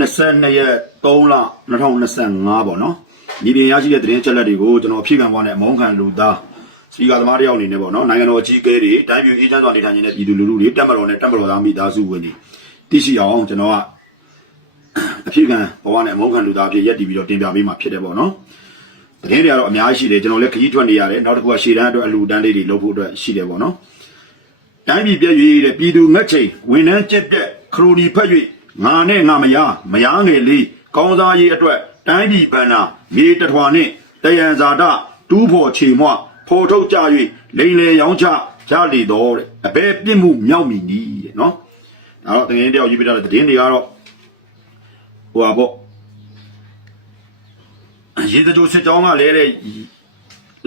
22ရက်3လ2025ပေါ့နော်ဒီပြင်ရရှိတဲ့သတင်းချက်လက်တွေကိုကျွန်တော်အဖြစ်ခံသွားတဲ့အမောင်းခံလူသားစီကာသမားတယောက်အနေနဲ့ပေါ့နော်နိုင်ငံတော်အကြီးအကဲတွေတိုင်းပြည်အေးချမ်းစွာနေထိုင်နေတဲ့ပြည်သူလူထုတွေတက်မတော်နဲ့တက်မတော်သားမိသားစုဝင်တွေသိရှိအောင်ကျွန်တော်ကအဖြစ်ခံဘဝနဲ့အမောင်းခံလူသားအဖြစ်ရက်တည်ပြီးတော့တင်ပြပေးမှာဖြစ်တယ်ပေါ့နော်သတင်းတွေကတော့အများကြီးရှိတယ်ကျွန်တော်လည်းခကြီးထွက်နေရတယ်နောက်တစ်ခုကရှေ့တန်းအတွက်အလူတန်းလေးတွေလုပ်ဖို့အတွက်ရှိတယ်ပေါ့နော်တိုင်းပြည်ပြည့်ရည်တဲ့ပြည်သူငတ်ချိန်ဝန်နှန်းကျက်ပြက်ခရိုနီဖက်၍ ငါနဲ့ငါမယားမယားငယ်လေးကောင်းစားရေးအတွက်တိုင်းပြည်ဗန္နာမြေတထွာနှင့်တယံဇာတတူးဖော်ချေမွဖော်ထုတ်ကြ၍လိန်လေရောင်းချရလေတော်တဲ့အဘဲပြစ်မှုမြောက်မီနီးတဲ့နော်ဒါတော့တကယ်တယောက်ရေးပြတာတဲ့သတင်းတွေကတော့ဟိုပါပေါ့ရေတကြိုစစ်ကြောင်းကလဲတဲ့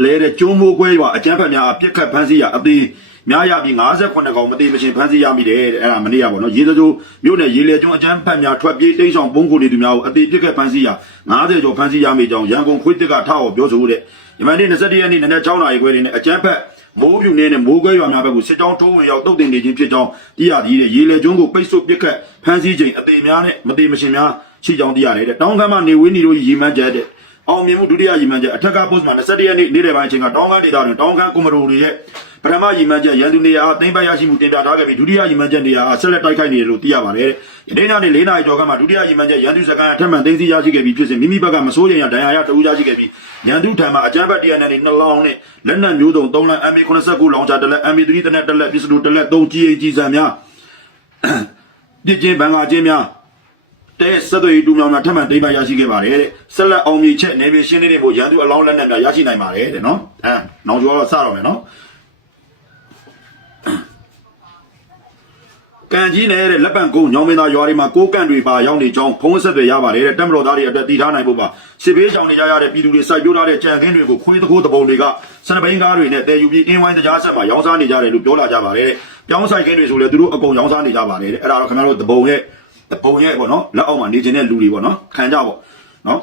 လဲတဲ့ကျုံးမိုးခွဲရွာအကျန်းဖက်များအပြစ်ခတ်ဖမ်းဆီးရအသေး များရပြီး58ကောင်မသေးမချင်းဖမ်းဆီးရမိတယ်တဲ့အဲ့ဒါမနေ့ကပေါ့နော်ရေစကြိုမြို့နယ်ရေလေကျွန်းအကျန်းဖက်များထွက်ပြေးတိမ်းဆောင်ပုံကိုနေသူများကိုအသေးပြစ်ခတ်ဖမ်းဆီးရ90ကျော်ဖမ်းဆီးရမိကြောင်းရန်ကုန်ခွေးတစ်ကထားဟောပြောဆိုတဲ့ဒီမနေ့21ရက်နေ့နနက်6နာရီခွဲနေအကျန်းဖက်မိုးပြူနေနဲ့မိုးခွဲရွာများဘက်ကိုစစ်ကြောင်းထိုးဝင်ရောက်တုတ်တင်နေခြင်းဖြစ်ကြောင်းသိရသည်တဲ့ရေလေကျွန်းကိုပိတ်ဆို့ပစ်ခတ်ဖမ်းဆီးခြင်းအသေးများနဲ့မသေးမရှင်များရှိကြောင်းသိရတယ်တဲ့တောင်းကမ်းမနေဝင်းနေတို့ရီမန်းချက်တဲ့ အောင်မြင်မှုဒုတိယရီမန်းချက်အထက်က post မှာ21ရက်နေ့နေ့လယ်ပိုင်းအချိန်ကတောင်းကန်းဒေတာတွင်တောင်းကန်းကွန်မရိုတွေရဲ့ပထမရီမန်းချက်ရန်သူနေရာအသိမ်းပိုက်ရရှိမှုတင်ပြထားခဲ့ပြီးဒုတိယရီမန်းချက်နေရာဆက်လက်တိုက်ခိုက်နေတယ်လို့သိရပါတယ်။ယနေ့ညနေ4နာရီကျော်ကမှဒုတိယရီမန်းချက်ရန်သူစကန်အထက်မှန်သိမ်းဆီးရရှိခဲ့ပြီးဖြစ်စဉ်မိမိဘက်ကမစိုးရိမ်ရဒဏ်ရာရတအူးရရှိခဲ့ပြီးရန်သူထံမှအကြမ်းဖက် TNL နှလောင်းနဲ့လက်နက်မျိုးစုံ3လမ်း MA89 လောင်ချတစ်လက် MA3 တနက်တစ်လက်ပစ္စတိုတစ်လက်3 GAG ဆန်များပြစ်ချင်းဘန်ကာချင်းများ တဲ့ဆက်သွယ်ရေးတူမြောင်များထပ်မံတိမ့်ပိုက်ရရှိခဲ့ပါတယ်တဲ့ဆက်လက်အောင်မြင်ချက်နေမြေရှင်းနေတဲ့ဖို့ရန်သူအလောင်းလက်နက်များရရှိနိုင်ပါတယ်တဲ့နော်အဲနောင်ကျော်တော့စတော့မယ်နော်ကန်ကြီးနဲ့တဲ့လက်ပံကုန်းညောင်မင်းသားရွာတွေမှာကိုးကန့်တွေပါရောက်နေကြောင်းဖုံးဆက်တွေရပါတယ်တဲ့တက်မတော်သားတွေအတွက်တည်ထားနိုင်ဖို့ပါစစ်ဘေးရှောင်နေကြရတဲ့ပြည်သူတွေစိုက်ပျိုးထားတဲ့ကြံခင်းတွေကိုခွေးတကိုးတပုံတွေကစနဘိန်းကားတွေနဲ့တည်ယူပြီးအင်းဝိုင်းတရားဆက်မှာရောင်းစားနေကြတယ်လို့ပြောလာကြပါတယ်တဲ့ပြောင်းဆိုင်ခင်းတွေဆိုလည်းသူတို့အကုန်ရောင်းစားနေကြပါတယ်တဲ့အဲ့ဒါတော့ခင်ဗျားတို့တပုံရဲ့တ ပုံရဲ့ပေါ့နော်လက်အောက်မှာနေခြင်းတဲ့လူတွေပေါ့နော်ခံကြပေါ့နော်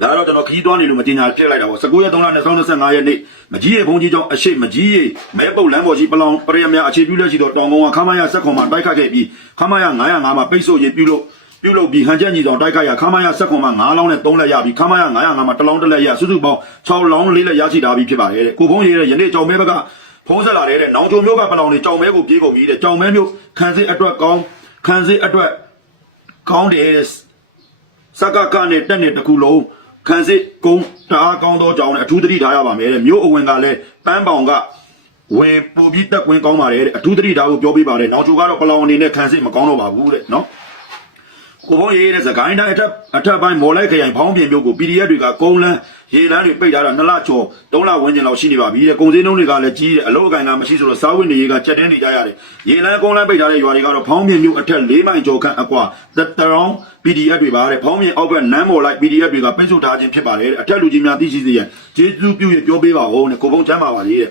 ဒါတော့ကျွန်တော်ခီးသွားနေလို့မတင်ညာပြစ်လိုက်တာပေါ့19ရက်3လ2025ရက်နေ့မကြီးရဲ့ဘုံကြီးကျောင်းအရှိမကြီးရဲ့မဲပုတ်လမ်းပေါ်ကြီးပလောင်ပရိယမအခြေပြုလက်ရှိတော့တောင်ကုန်းကခမရဆက်ခွန်မှာတိုက်ခတ်ခဲ့ပြီးခမရ905မှာပိတ်ဆို့ရေးပြုလို့ပြုလုပ်ပြီးဟန်ချက်ညီဆောင်တိုက်ခိုက်ရခမရဆက်ခွန်မှာ9လောင်းနဲ့3လက်ရပြီးခမရ905မှာ1လောင်း1လက်ရစုစုပေါင်း6လောင်း4လက်ရရှိတာပြီးဖြစ်ပါတယ်တဲ့ကိုဘုံရေးတဲ့ယနေ့ကြောင်မဲဘက်ကဖုံးဆက်လာတဲ့နောင်ချုံမျိုးကပလောင်တွေကြောင်မဲကိုပြေးကုန်ပြီတဲ့ကြောင်မဲမျိုးခံစစ်အတွက်ကောင်း ခံစစ်အတွက်ကောင်းတယ်စကကနဲ့တက်နေတခုလုံးခန်းစစ်ကုန်းတအားကောင်းသောကြောင့်လည်းအထူးသတိထားရပါမယ်တဲ့မြို့အဝင်ကလည်းပန်းပေါင်ကဝင်ပူပြီးတက်ကွင်းကောင်းပါတယ်တဲ့အထူးသတိထားဖို့ပြောပြပါတယ်နောက်ချိုကတော့ပလောင်အနေနဲ့ခန်းစစ်မကောင်းတော့ပါဘူးတဲ့နော် ကိုဘုန်းရေးတဲ့စကိုင်းတိုင်းအထက်အထက်ပိုင်းမော်လိုက်ခရိုင်ဖောင်းပြင်မြို့ကို PDF တွေကကုန်းလန်းရေလန်းတွေပိတ်ထားတာနှစ်လကျော်သုံးလဝန်းကျင်လောက်ရှိနေပါပြီတဲ့ကုန်းစင်းနှုံးတွေကလည်းကြီးတယ်အလို့အကင်ကမရှိဆိုတော့စားဝတ်နေရေးကကြက်တင်းနေကြရတယ်ရေလန်းကုန်းလန်းပိတ်ထားတဲ့ရွာတွေကတော့ဖောင်းပြင်မြို့အထက်၄မိုင်ကျော်ခန့်အကွာတရောင်း PDF တွေပါတဲ့ဖောင်းပြင်အောက်ကနမ်းမော်လိုက် PDF တွေကပိတ်ဆို့ထားခြင်းဖြစ်ပါတယ်တဲ့အထက်လူကြီးများသိရှိစေရန်ကျေးဇူးပြုရပြောပေးပါဦးတဲ့ကိုဘုံချမ်းပါပါလေတဲ့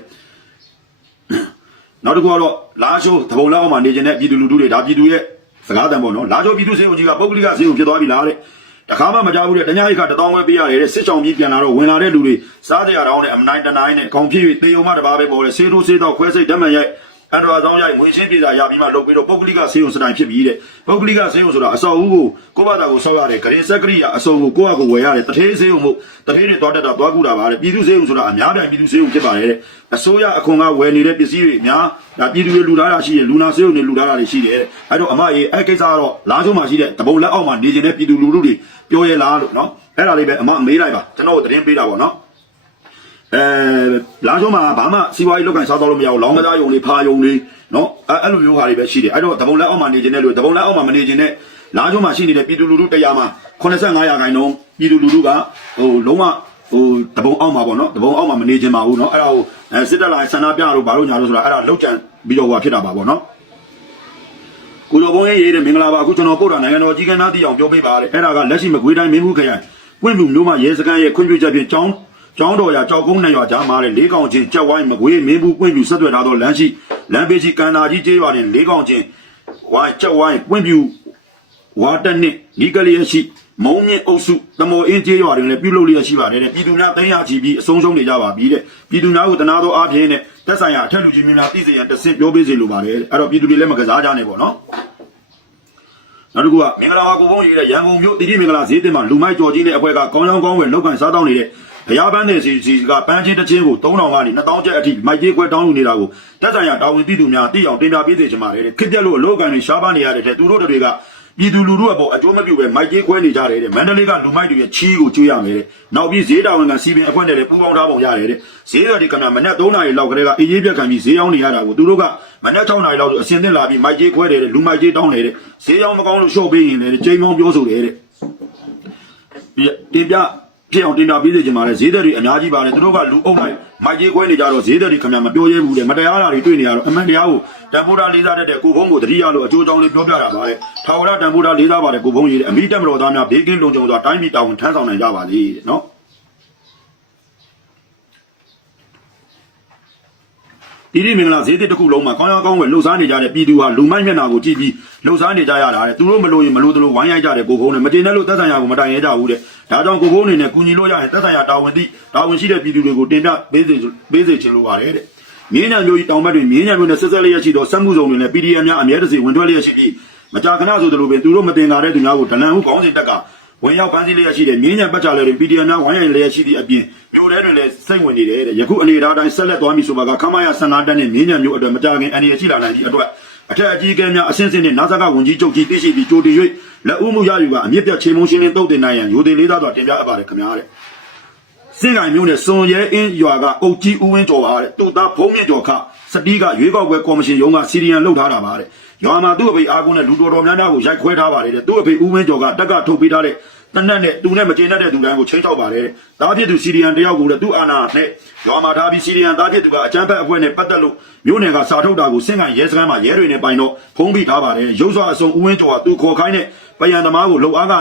နောက်တစ်ခုကတော့လာရှိုးတပုံလောက်အောင်မှာနေကျင်တဲ့ပြည်သူလူထုတွေဒါပြည်သူရဲ့ စကားတန်ပေါ့နော်လာရှိုးပြည်သူစေုံကြီးကပုဂ္ဂလိကစေုံဖြစ်သွားပြီလားတဲ့တခါမှမကြောက်ဘူးတဲ့တ냐ရိခတတောင်းဝဲပေးရတယ်တဲ့စစ်ချောင်ကြီးပြန်လာတော့ဝင်လာတဲ့လူတွေစားကြရတောင်းနဲ့အမနိုင်တနိုင်နဲ့ခေါင်ဖြစ်၍တေယုံမတပါပဲပေါ်တဲ့ဆေးထိုးဆေးတော့ခွဲစိတ်ဓာတ်မှန်ရိုက် အန်ဒရာဆောင်ရိုက်ငွေချင်းပြည်သာရပြီးမှလုပ်ပြီးတော့ပုဂ္ဂလိကစေုံစတိုင်ဖြစ်ပြီးတဲ့ပုဂ္ဂလိကစေုံဆိုတာအစော်ဦးကိုကိုယ့်ဘာသာကိုဆောက်ရတယ်ဂရင်စက်ကရိယာအစုံကိုကိုယ့်အကိုဝယ်ရတယ်တထေးစေုံမို့တထေးတွေသွားတက်တာသွားကူတာပါတဲ့ပြည်သူစေုံဆိုတာအများပြိုင်ပြည်သူစေုံဖြစ်ပါတယ်တဲ့အစိုးရအခွန်ကဝယ်နေတဲ့ပစ္စည်းတွေအများဒါပြည်သူတွေလူထားတာရှိတယ်လူနာစေုံတွေလူထားတာတွေရှိတယ်အဲ့တော့အမအေးအဲ့ကိစ္စကတော့လားချုံမှာရှိတဲ့တပုံလက်အောက်မှာနေကျင်တဲ့ပြည်သူလူထုတွေပြောရလားလို့နော်အဲ့ဒါလေးပဲအမမေးလိုက်ပါကျွန်တော်တို့သတင်းပေးတာပေါ့နော် အဲလာချုံးမှာဘာမှစီးပွားရေးလုပ်ကိုင်စားတော့လို့မရဘူးလောင်းကစားယုံတွေဖာယုံတွေနော်အဲအဲ့လိုမျိုးဟာတွေပဲရှိတယ်အဲ့တော့တပုံလက်အောက်မှာနေခြင်းတဲ့လူတပုံလက်အောက်မှာမနေခြင်းတဲ့လာချုံးမှာရှိနေတဲ့ပြည်သူလူထုတရားမှာ85ရာခိုင်နှုန်းပြည်သူလူထုကဟိုလုံးဝဟိုတပုံအောက်မှာပေါ့နော်တပုံအောက်မှာမနေခြင်းပါဘူးနော်အဲ့ဒါကိုအဲစစ်တပ်လာဆန္ဒပြတော့ဘာလို့ညာလို့ဆိုတာအဲ့ဒါလောက်ကြံပြီးတော့ဟိုဖြစ်တာပါပေါ့နော်ကိုလိုဘုံရဲ့ရေးတဲ့မင်္ဂလာပါအခုကျွန်တော်ပို့တာနိုင်ငံတော်ကြီးကန်းသားတည်အောင်ပြောပေးပါလေအဲ့ဒါကလက်ရှိမကွေးတိုင်းမင်းဘူးခရိုင်ကွင့်လူမျိုးမှာရဲစခန်းရဲ့ခွင့်ပြုချက်ဖြင့်ကျောင်း ကျောင်းတော်ရာကြောက်ကုန်းနှစ်ရွာကြားမှာတဲ့လေးကောင်ချင်းကြက်ဝိုင်းမကွေးမင်းဘူးကွင့်လူဆက်သွယ်ထားသောလမ်းရှိလမ်းဘေးရှိကန်နာကြီးကျေးရွာတွင်လေးကောင်ချင်းဝိုင်းကြက်ဝိုင်းကွင့်ပြုဝါတက်နှစ်ဒီကလေးရရှိမုံမြင့်အုပ်စုတမော်အင်းကျေးရွာတွင်လည်းပြုလုပ်လျက်ရှိပါတယ်တဲ့ပြည်သူများတင်းရချီပြီးအဆုံးရှုံးနေကြပါပြီတဲ့ပြည်သူများကိုတနာသောအားဖြင့်တဲ့တက်ဆိုင်ရာအထက်လူကြီးများသိစေရန်တဆင့်ပြောပေးစေလိုပါတယ်တဲ့အဲ့တော့ပြည်သူတွေလည်းမကစားကြနဲ့ပေါ့နော်နောက်တစ်ခုကမင်္ဂလာပါကိုဖုံးရေးတဲ့ရန်ကုန်မြို့တိတိမင်္ဂလာဈေးတင်မှာလူမိုက်ကြော်ကြီးနဲ့အဖွဲ့ကကောင်းကောင်းကောင်းဝယ်လောက်ကန်စားတောင်းနေတဲ့ ဘုရားပန်းနေစီစီကပန်းချင်းတစ်ချင်းကို3000ကနေ2000ကျပ်အထိမိုက်ကြီးခွဲတောင်းယူနေတာကိုတက်ဆိုင်ရာတာဝန်သိသူများသိအောင်တင်ပြပေးစေချင်ပါတယ်တဲ့ခစ်ပြက်လို့အလောက်ကန်တွေရှားပါနေရတဲ့တဲ့သူတို့တွေကပြည်သူလူထုအပေါ်အကျိုးမပြုပဲမိုက်ကြီးခွဲနေကြတယ်တဲ့မန္တလေးကလူမိုက်တွေရဲ့ချီးကိုကျွေးရမယ်တဲ့နောက်ပြီးဈေးတာဝန်ကစီပင်အဖွဲ့နဲ့လည်းပူးပေါင်းထားပုံရတယ်တဲ့ဈေးတော်ဒီကမှမနက်3နာရီလောက်ကလေးကအေးရေးပြက်ခံပြီးဈေးရောက်နေရတာကိုသူတို့ကမနက်6နာရီလောက်ဆိုအစင်သင့်လာပြီးမိုက်ကြီးခွဲတယ်တဲ့လူမိုက်ကြီးတောင်းတယ်တဲ့ဈေးရောက်မကောင်းလို့ရှော့ပေးရင်လည်းချိန်မောင်းပြောဆိုတယ်တဲ့တင်ပြ ဖြစ်အောင်တင်ပြပေးစေချင်ပါတယ်ဈေးသက်တွေအများကြီးပါလေသူတို့ကလူအုပ်လိုက်မိုက်ကြီးခွဲနေကြတော့ဈေးသက်တွေခင်ဗျာမပြောရဲဘူးလေမတရားတာတွေတွေ့နေရတော့အမှန်တရားကိုတန်ဖိုးတာလေးစားတတ်တဲ့ကိုဖုံးကိုတတိယလို့အကျိုးကြောင့်လေးပြောပြတာပါလေထာဝရတန်ဖိုးတာလေးစားပါတယ်ကိုဖုံးကြီးတဲ့အမိတက်မတော်သားများဘေးကင်းလုံခြုံစွာတိုင်းပြည်တာဝန်ထမ်းဆောင်နိုင်ကြပါလေတဲ့နော် ပြည်ပြည်မင်္ဂလာဈေးသစ်တစ်ခုလုံးမှာကောင်းရောင်းကောင်းဝယ်လှုပ်ရှားနေကြတဲ့ပြည်သူဟာလူမိုက်မျက်နှာကိုကြည့်ပြီးလှုပ်ရှားနေကြရတာတဲ့သူတို့မလို့ရင်မလို့သလိုဝိုင်းရိုက်ကြတယ်ကိုဖုံးနဲ့မတင်တဲ့လို့သက်ဆိုင်ရာကိုမတိုင်ရဲကြဘူးတဲ့ဒါကြောင့်ကိုဖုံးအနေနဲ့ကူညီလို့ရရင်သက်ဆိုင်ရာတာဝန်သိတာဝန်ရှိတဲ့ပြည်သူတွေကိုတင်ပြပေးစေပေးစေချင်လို့ပါတယ်တဲ့မြင်းညံမျိုးကြီးတောင်ဘက်တွေမြင်းညံမျိုးနဲ့ဆက်ဆက်လျက်ရှိသောစက်မှုစုံတွေနဲ့ PDM များအမြဲတစေဝင်ထွက်လျက်ရှိပြီးမကြာခဏဆိုသလိုပင်သူတို့မတင်လာတဲ့သူများကိုဒလန်ဟုခေါင်းစဉ်တက်က ဝင်ရောက်ဖမ်းဆီးလျက်ရှိတဲ့မြင်းညံပတ်ချလဲတွေ PDM များဝိုင်းရိုက်လျက်ရှိသည့်အပြင်မျိုးထဲတွင်လည်းစိတ်ဝင်နေတယ်တဲ့ယခုအနေအထားတိုင်းဆက်လက်သွားမည်ဆိုပါကခမရ15တက်နဲ့မြင်းညံမျိုးအတွက်မကြာခင်အနေရရှိလာနိုင်သည့်အတွက်အထက်အကြီးအကဲများအဆင့်ဆင့်နဲ့နာဇကဝန်ကြီးချုပ်ကြီးသိရှိပြီးကြိုတင်၍လက်ဦးမှုရယူကအမြင့်ပြတ်ချေမုံရှင်းလင်းတုတ်တင်နိုင်ရန်ရိုသေလေးသားစွာတင်ပြအပ်ပါတယ်ခင်ဗျာတဲ့ စင်ကိုင်မျိုးနဲ့စွန်ရဲအင်းရွာကအုတ်ကြီးဦးဝင်းကျော်ပါတဲ့တူသားဘုံမြင့်ကျော်ခစတီးကရွေးကောက်ပွဲကော်မရှင်ရုံးကစီရီယံလှုပ်ထားတာပါတဲ့ရွာမှာသူ့အဖေအားကုန်းနဲ့လူတော်တော်များများကိုရိုက်ခွဲထားပါတယ်တဲ့သူ့အဖေဦးဝင်းကျော်ကတက်ကထုတ်ပေးထားတဲ့တနက်နဲ့သူနဲ့မကျေနပ်တဲ့သူတိုင်းကိုချင်းချောက်ပါတယ်တဲ့ဒါဖြစ်သူစီရီယံတယောက်ကိုလည်းသူ့အာဏာနဲ့ရွာမှာထားပြီးစီရီယံသားဖြစ်သူကအကြမ်းဖက်အဖွဲ့နဲ့ပတ်သက်လို့မြို့နယ်ကစာထုတ်တာကိုစင်ကိုင်ရဲစခန်းမှာရဲတွေနဲ့ပိုင်တော့ဖုံးပြီးထားပါတယ်ရုပ်စွာအစုံဦးဝင်းကျော်ကသူခေါ်ခိုင်းတဲ့ပယံသမားကိုလှုပ်အားက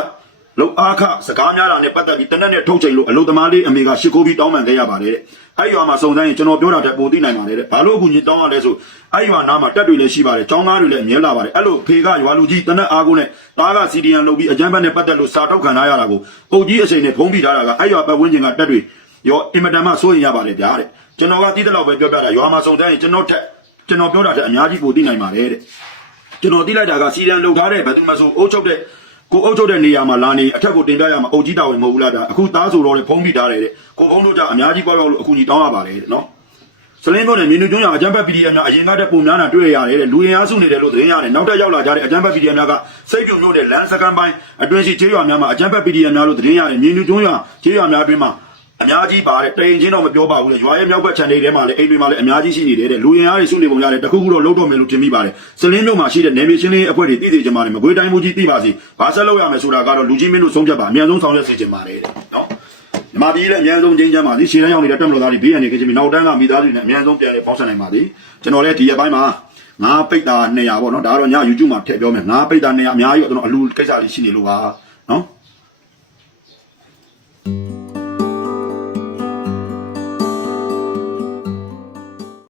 လောက်အားခစကားများတာနဲ့ပတ်သက်ပြီးတနက်နဲ့ထုတ်ချိန်လို့အလုသမားလေးအမေကရှ िख ိုးပြီးတောင်းပန်ခဲ့ရပါတယ်တဲ့။အဲ့ရွာမှာစုံစမ်းရင်ကျွန်တော်ပြောတာတက်ပိုသိနိုင်ပါတယ်တဲ့။ဘာလို့အခုညတောင်းရလဲဆိုအဲ့ရွာနားမှာတက်တွေလည်းရှိပါတယ်။ចောင်းသားတွေလည်းအမြဲလာပါတယ်။အဲ့လိုဖေကရွာလူကြီးတနက်အားကိုနဲ့တားကစီဒီယန်လုပ်ပြီးအကြမ်းဖက်နဲ့ပတ်သက်လို့စာထုတ်ခံထားရတာကိုအုပ်ကြီးအစိမ်နဲ့ဖုံးပြီးထားတာကအဲ့ရွာပတ်ဝန်းကျင်ကတက်တွေရောအင်မတန်မှစိုးရင်ရပါတယ်ဗျာတဲ့။ကျွန်တော်ကတီးတဲ့လောက်ပဲပြောပြတာရွာမှာစုံစမ်းရင်ကျွန်တော်ထက်ကျွန်တော်ပြောတာတက်အများကြီးပိုသိနိုင်ပါတယ်တဲ့။ကျွန်တော်တိလိုက်တာကစီရန်လုံထားတဲ့ဘယ်သူမှဆိုအုပ်ချုပ်တဲ့ ကိုအုပ်ချုပ်တဲ့နေရာမှာလာနေအထက်ကိုတင်ပြရမှာအုပ်ကြီးတာဝန်မဟုတ်ဘူးလားဗျာအခုသားဆိုတော့လေဖုံးပြီးထားတယ်တဲ့ကိုဖုံးတို့ကြအများကြီးပေါက်ရောက်လို့အခုကြီးတောင်းရပါတယ်တဲ့နော်စလင်းတို့နဲ့မြင်းတို့ကျွန်းရအကြမ်းဖက် PDF များအရင်ကတည်းကပုံများတာတွေ့ရတယ်တဲ့လူရင်အားစုနေတယ်လို့သတင်းရတယ်နောက်ထပ်ရောက်လာကြတဲ့အကြမ်းဖက် PDF များကစိတ်ပြုံလို့တဲ့လမ်းစကန်ပိုင်းအတွင်းရှိခြေရွာများမှာအကြမ်းဖက် PDF များလို့သတင်းရတယ်မြင်းတို့ကျွန်းရခြေရွာများအတွင်းမှာ အများကြီးပါတဲ့တရင်ချင်းတော့မပြောပါဘူးလေရွာရဲ့မြောက်ဘက်ခြံတွေထဲမှာလည်းအိမ်တွေမှာလည်းအများကြီးရှိနေတယ်တဲ့လူရင်အားတွေစုနေပုံရတယ်တခုခုတော့လုံးတော့မယ်လို့ထင်မိပါတယ်စလင်းတို့မှာရှိတဲ့နေမြေချင်းလေးအဖွဲ့တွေတည်တည်ကြမှာလေမကွေးတိုင်းမူကြီးတည်ပါစီဘာဆက်လုပ်ရမယ်ဆိုတာကတော့လူကြီးမင်းတို့ဆုံးဖြတ်ပါအမြန်ဆုံးဆောင်ရွက်စေချင်ပါတယ်တဲ့နော်မြမပြည်လည်းအမြန်ဆုံးချင်းချမ်းပါစီရှင်းတန်းရောက်နေတဲ့တက်မလို့သားတွေဘေးရန်နေကြပြီနောက်တန်းကမိသားစုတွေနဲ့အမြန်ဆုံးပြန်လည်ပေါင်းစပ်နိုင်ပါသည်ကျွန်တော်လည်းဒီရက်ပိုင်းမှာငါပိတ်တာ200ပေါ့နော်ဒါကတော့ည YouTube မှာထည့်ပြောမယ်ငါပိတ်တာ200အများကြီးတော့ကျွန်တော်အလူကိစ္စလေးရှိနေလို့ပါနော်